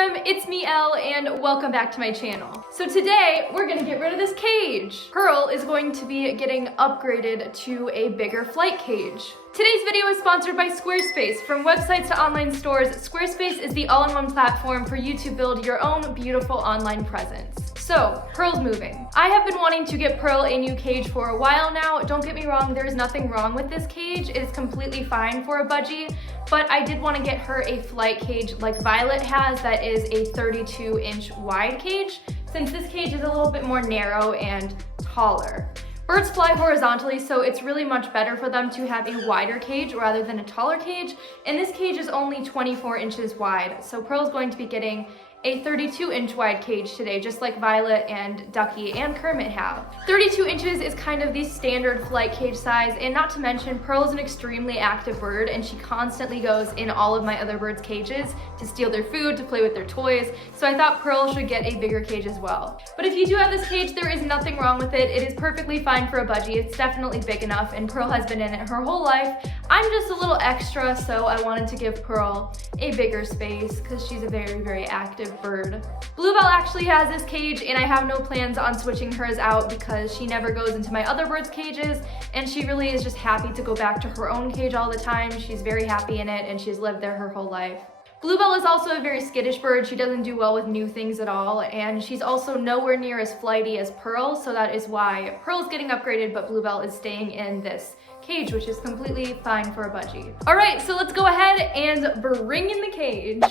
fam, it's me Elle and welcome back to my channel. So today we're gonna get rid of this cage. Pearl is going to be getting upgraded to a bigger flight cage. Today's video is sponsored by Squarespace. From websites to online stores, Squarespace is the all-in-one platform for you to build your own beautiful online presence. So, Pearl's moving. I have been wanting to get Pearl a new cage for a while now. Don't get me wrong, there is nothing wrong with this cage. It is completely fine for a budgie, but I did want to get her a flight cage like Violet has that is a 32-inch wide cage, since this cage is a little bit more narrow and taller. Birds fly horizontally, so it's really much better for them to have a wider cage rather than a taller cage, and this cage is only 24 inches wide, so Pearl's going to be getting a 32-inch wide cage today, just like Violet and Ducky and Kermit have. 32 inches is kind of the standard flight cage size, and not to mention, Pearl is an extremely active bird, and she constantly goes in all of my other birds' cages to steal their food, to play with their toys, so I thought Pearl should get a bigger cage as well. But if you do have this cage, there is nothing wrong with it. It is perfectly fine for a budgie. It's definitely big enough, and Pearl has been in it her whole life. I'm just a little extra, so I wanted to give Pearl a bigger space because she's a very, very active bird. Bluebell actually has this cage, and I have no plans on switching hers out because she never goes into my other birds' cages, and she really is just happy to go back to her own cage all the time. She's very happy in it, and she's lived there her whole life. Bluebell is also a very skittish bird. She doesn't do well with new things at all, and she's also nowhere near as flighty as Pearl, so that is why Pearl's getting upgraded, but Bluebell is staying in this cage, which is completely fine for a budgie. All right, so let's go ahead and bring in the cage.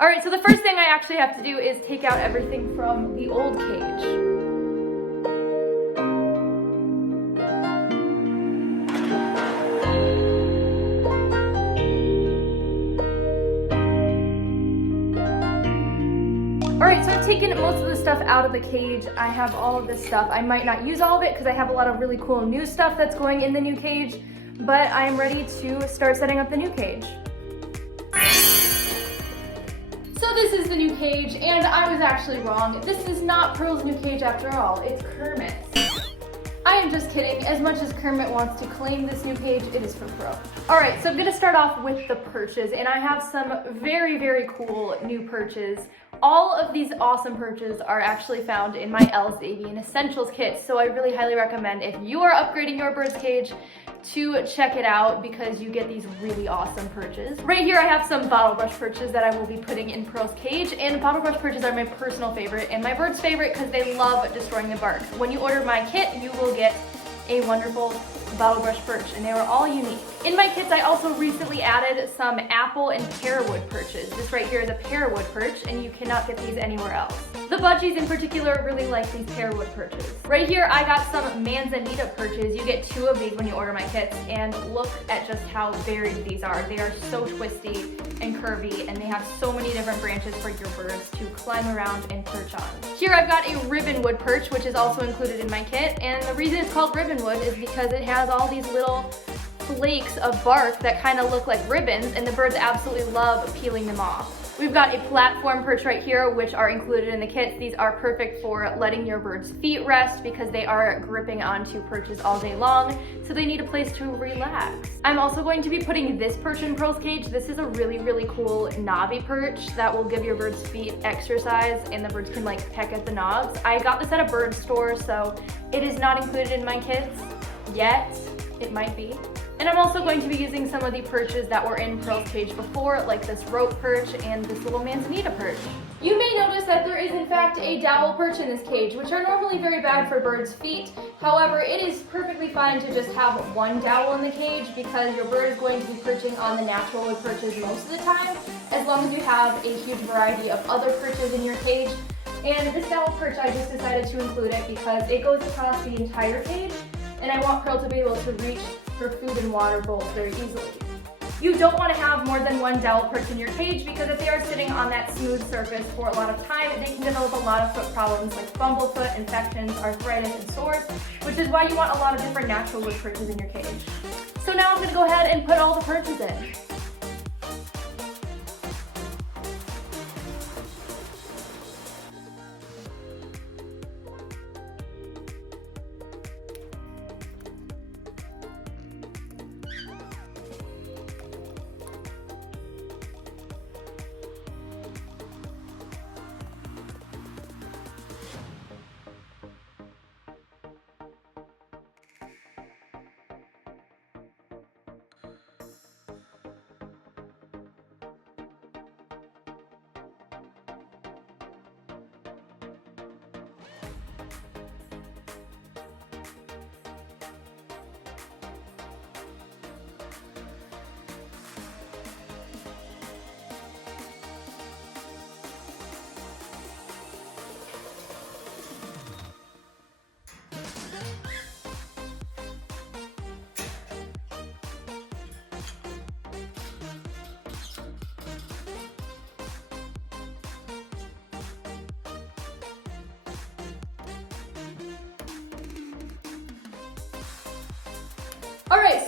All right, so the first thing I actually have to do is take out everything from the old cage. Alright, so I've taken most of the stuff out of the cage. I have all of this stuff. I might not use all of it because I have a lot of really cool new stuff that's going in the new cage, but I am ready to start setting up the new cage. So this is the new cage, and I was actually wrong. This is not Pearl's new cage after all. It's Kermit's. I am just kidding. As much as Kermit wants to claim this new cage, it is for Pearl. Alright, so I'm going to start off with the perches, and I have some very, very cool new perches. All of these awesome perches are actually found in my Elle's Avian Essentials kit, so I really highly recommend if you are upgrading your bird's cage to check it out because you get these really awesome perches. Right here I have some bottle brush perches that I will be putting in Pearl's cage, and bottle brush perches are my personal favorite and my bird's favorite because they love destroying the bark. When you order my kit, you will get a wonderful bottle brush perch, and they were all unique. In my kits, I also recently added some apple and pear wood perches. This right here is a pear wood perch, and you cannot get these anywhere else. The budgies in particular really like these pear wood perches. Right here, I got some manzanita perches. You get 2 of these when you order my kits, and look at just how varied these are. They are so twisty and curvy, and they have so many different branches for your birds to climb around and perch on. Here I've got a ribbon wood perch, which is also included in my kit, and the reason it's called ribbon wood is because it has all these little flakes of bark that kind of look like ribbons, and the birds absolutely love peeling them off. We've got a platform perch right here, which are included in the kits. These are perfect for letting your birds' feet rest because they are gripping onto perches all day long, so they need a place to relax. I'm also going to be putting this perch in Pearl's cage. This is a really, really cool knobby perch that will give your birds' feet exercise, and the birds can like peck at the knobs. I got this at a bird store, so it is not included in my kits yet. It might be. And I'm also going to be using some of the perches that were in Pearl's cage before, like this rope perch and this little manzanita perch. You may notice that there is in fact a dowel perch in this cage, which are normally very bad for birds' feet. However, it is perfectly fine to just have one dowel in the cage because your bird is going to be perching on the natural wood perches most of the time, as long as you have a huge variety of other perches in your cage. And this dowel perch, I just decided to include it because it goes across the entire cage, and I want Pearl to be able to reach her food and water bowls very easily. You don't want to have more than one dowel perch in your cage because if they are sitting on that smooth surface for a lot of time, they can develop a lot of foot problems like bumblefoot, infections, arthritis, and sores, which is why you want a lot of different natural wood perches in your cage. So now I'm going to go ahead and put all the perches in.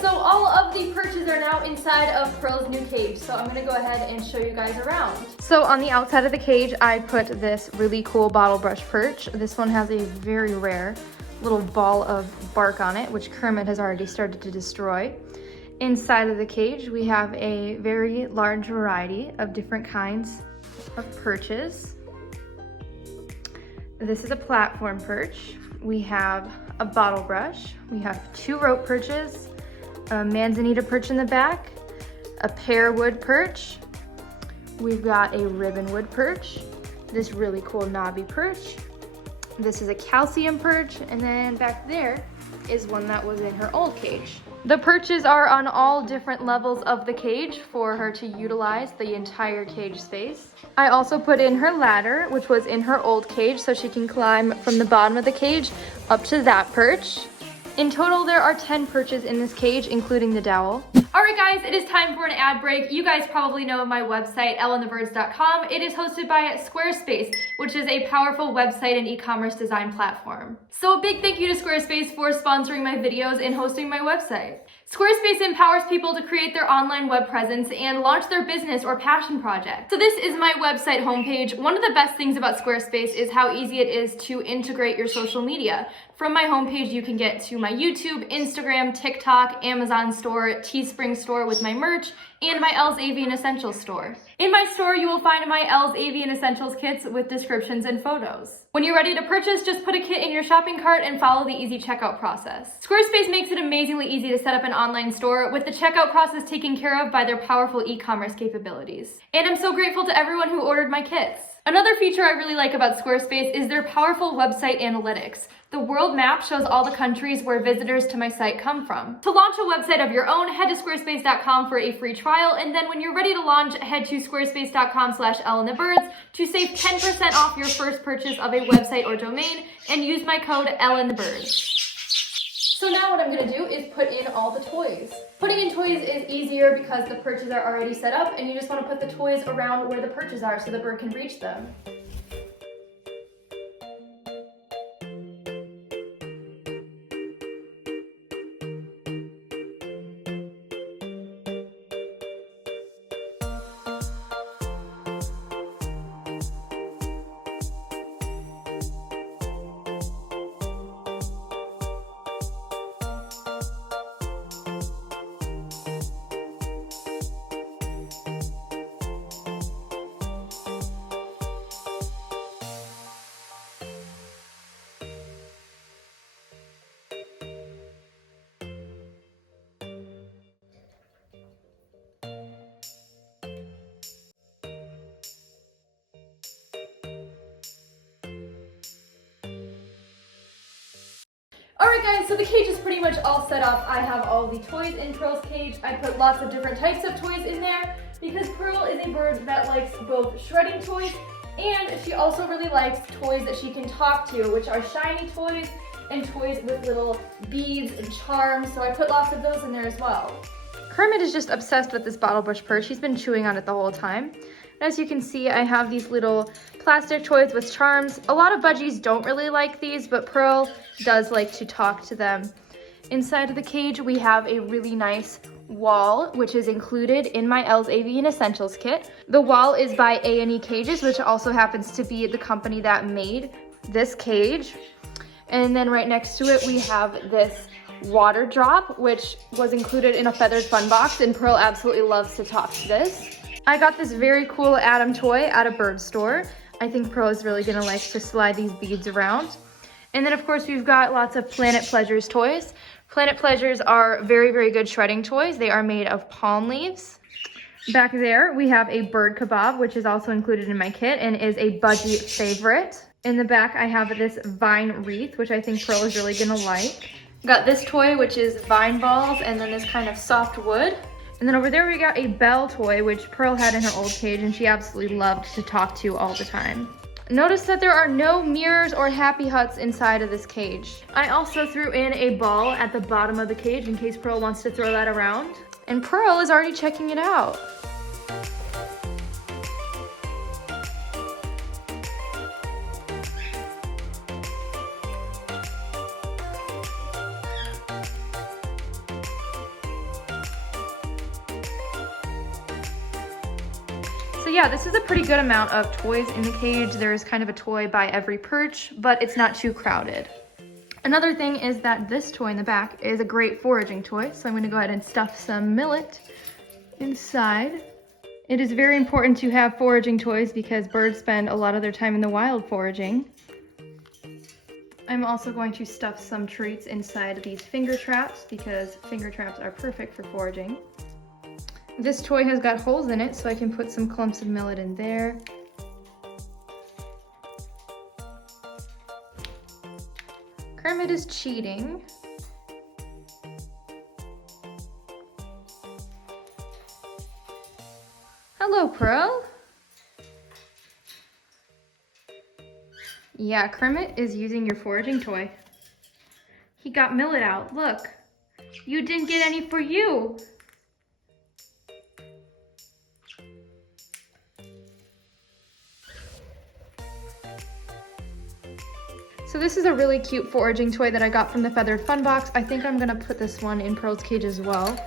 so all of the perches are now inside of Pearl's new cage. So I'm gonna go ahead and show you guys around. So on the outside of the cage, I put this really cool bottle brush perch. This one has a very rare little ball of bark on it, which Kermit has already started to destroy. Inside of the cage, we have a very large variety of different kinds of perches. This is a platform perch. We have a bottle brush. We have 2 rope perches, a manzanita perch in the back, a pear wood perch. We've got a ribbon wood perch, this really cool knobby perch. This is a calcium perch, and then back there is one that was in her old cage. The perches are on all different levels of the cage for her to utilize the entire cage space. I also put in her ladder, which was in her old cage, so she can climb from the bottom of the cage up to that perch. In total, there are 10 perches in this cage, including the dowel. All right, guys, it is time for an ad break. You guys probably know my website, elleandthebirds.com. It is hosted by Squarespace, which is a powerful website and e-commerce design platform. So a big thank you to Squarespace for sponsoring my videos and hosting my website. Squarespace empowers people to create their online web presence and launch their business or passion project. So this is my website homepage. One of the best things about Squarespace is how easy it is to integrate your social media. From my homepage, you can get to my YouTube, Instagram, TikTok, Amazon store, Teespring store with my merch, and my Elle's Avian Essentials store. In my store, you will find my Elle's Avian Essentials kits with descriptions and photos. When you're ready to purchase, just put a kit in your shopping cart and follow the easy checkout process. Squarespace makes it amazingly easy to set up an online store with the checkout process taken care of by their powerful e-commerce capabilities. And I'm so grateful to everyone who ordered my kits. Another feature I really like about Squarespace is their powerful website analytics. The world map shows all the countries where visitors to my site come from. To launch a website of your own, head to squarespace.com for a free trial, and then when you're ready to launch, head to squarespace.com/elleandthebirds to save 10% off your first purchase of a website or domain, and use my code ELLEandthebirds. So now what I'm going to do is put in all the toys. Putting in toys is easier because the perches are already set up, and you just want to put the toys around where the perches are so the bird can reach them. Alright guys, so the cage is pretty much all set up. I have all the toys in Pearl's cage. I put lots of different types of toys in there because Pearl is a bird that likes both shredding toys and she also really likes toys that she can talk to, which are shiny toys and toys with little beads and charms, so I put lots of those in there as well. Kermit is just obsessed with this bottle brush perch. He's been chewing on it the whole time. As you can see, I have these little plastic toys with charms. A lot of budgies don't really like these, but Pearl does like to talk to them. Inside of the cage, we have a really nice wall, which is included in my Elle's Avian Essentials kit. The wall is by A&E Cages, which also happens to be the company that made this cage. And then right next to it, we have this water drop, which was included in a feathered fun box, and Pearl absolutely loves to talk to this. I got this very cool Atom toy at a bird store. I think Pearl is really gonna like to slide these beads around. And then of course we've got lots of Planet Pleasures toys. Planet Pleasures are very, very good shredding toys. They are made of palm leaves. Back there we have a bird kebab, which is also included in my kit and is a budgie favorite. In the back I have this vine wreath, which I think Pearl is really gonna like. Got this toy, which is vine balls, and then this kind of soft wood. And then over there we got a Bell toy, which Pearl had in her old cage and she absolutely loved to talk to all the time. Notice that there are no mirrors or happy huts inside of this cage. I also threw in a ball at the bottom of the cage in case Pearl wants to throw that around. And Pearl is already checking it out. yeah, this is a pretty good amount of toys in the cage. There's kind of a toy by every perch, but it's not too crowded. Another thing is that this toy in the back is a great foraging toy, so I'm gonna go ahead and stuff some millet inside. It is very important to have foraging toys because birds spend a lot of their time in the wild foraging. I'm also going to stuff some treats inside these finger traps because finger traps are perfect for foraging. This toy has got holes in it, so I can put some clumps of millet in there. Kermit is cheating. Hello, Pearl. Yeah, Kermit is using your foraging toy. He got millet out. Look, you didn't get any for you. So this is a really cute foraging toy that I got from the Feathered Fun Box. I think I'm gonna put this one in Pearl's cage as well.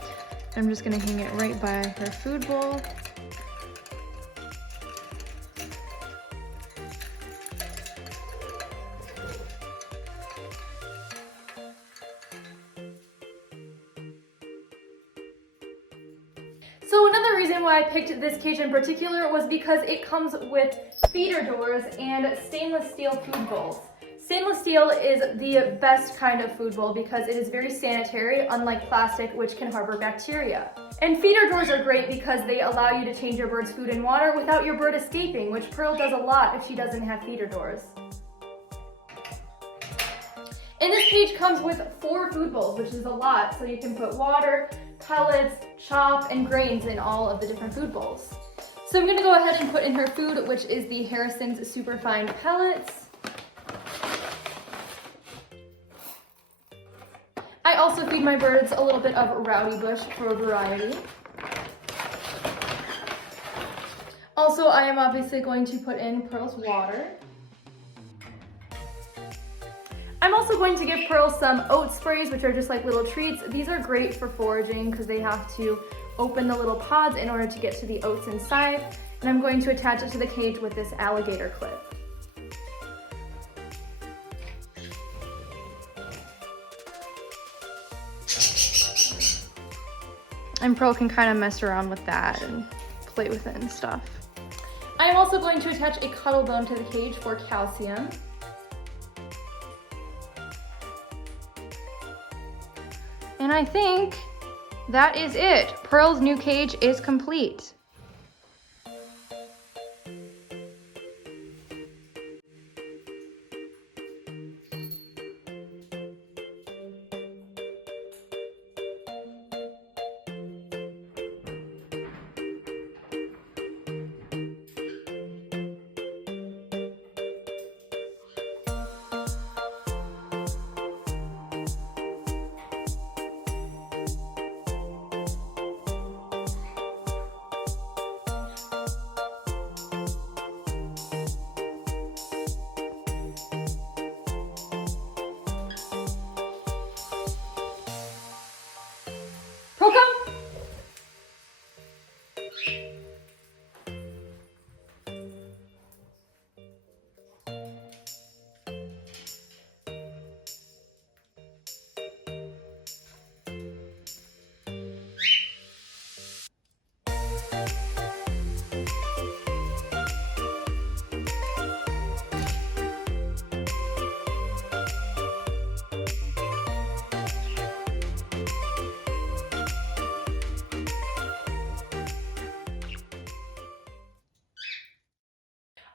I'm just gonna hang it right by her food bowl. So another reason why I picked this cage in particular was because it comes with feeder doors and stainless steel food bowls. Stainless steel is the best kind of food bowl because it is very sanitary, unlike plastic, which can harbor bacteria. And feeder doors are great because they allow you to change your bird's food and water without your bird escaping, which Pearl does a lot if she doesn't have feeder doors. And this cage comes with 4 food bowls, which is a lot, so you can put water, pellets, chop, and grains in all of the different food bowls. So I'm gonna go ahead and put in her food, which is the Harrison's Superfine Pellets. I also feed my birds a little bit of Rowdy Bush for variety. Also, I am obviously going to put in Pearl's water. I'm also going to give Pearl some oat sprays, which are just like little treats. These are great for foraging because they have to open the little pods in order to get to the oats inside. And I'm going to attach it to the cage with this alligator clip. And Pearl can kind of mess around with that and play with it and stuff. I'm also going to attach a cuddle bone to the cage for calcium. And I think that is it. Pearl's new cage is complete. Pearl, come!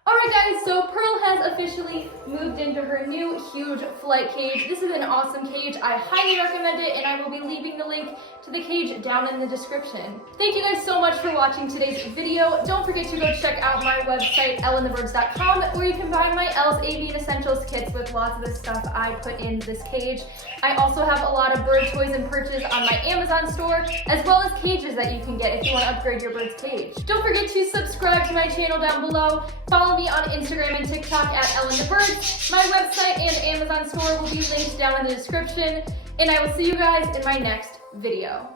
Alright guys, so Pearl has officially moved into her new huge flight cage. This is an awesome cage. I highly recommend it, and I will be leaving the link to the cage down in the description. Thank you guys so much for watching today's video. Don't forget to go check out my website, elleandthebirds.com, where you can buy my Elle's Avian Essentials kits with lots of the stuff I put in this cage. I also have a lot of bird toys and perches on my Amazon store, as well as cages that you can get if you want to upgrade your bird's cage. Don't forget to subscribe to my channel down below. Follow me on Instagram and TikTok at Elle and the Birds. My website and Amazon store will be linked down in the description, and I will see you guys in my next video.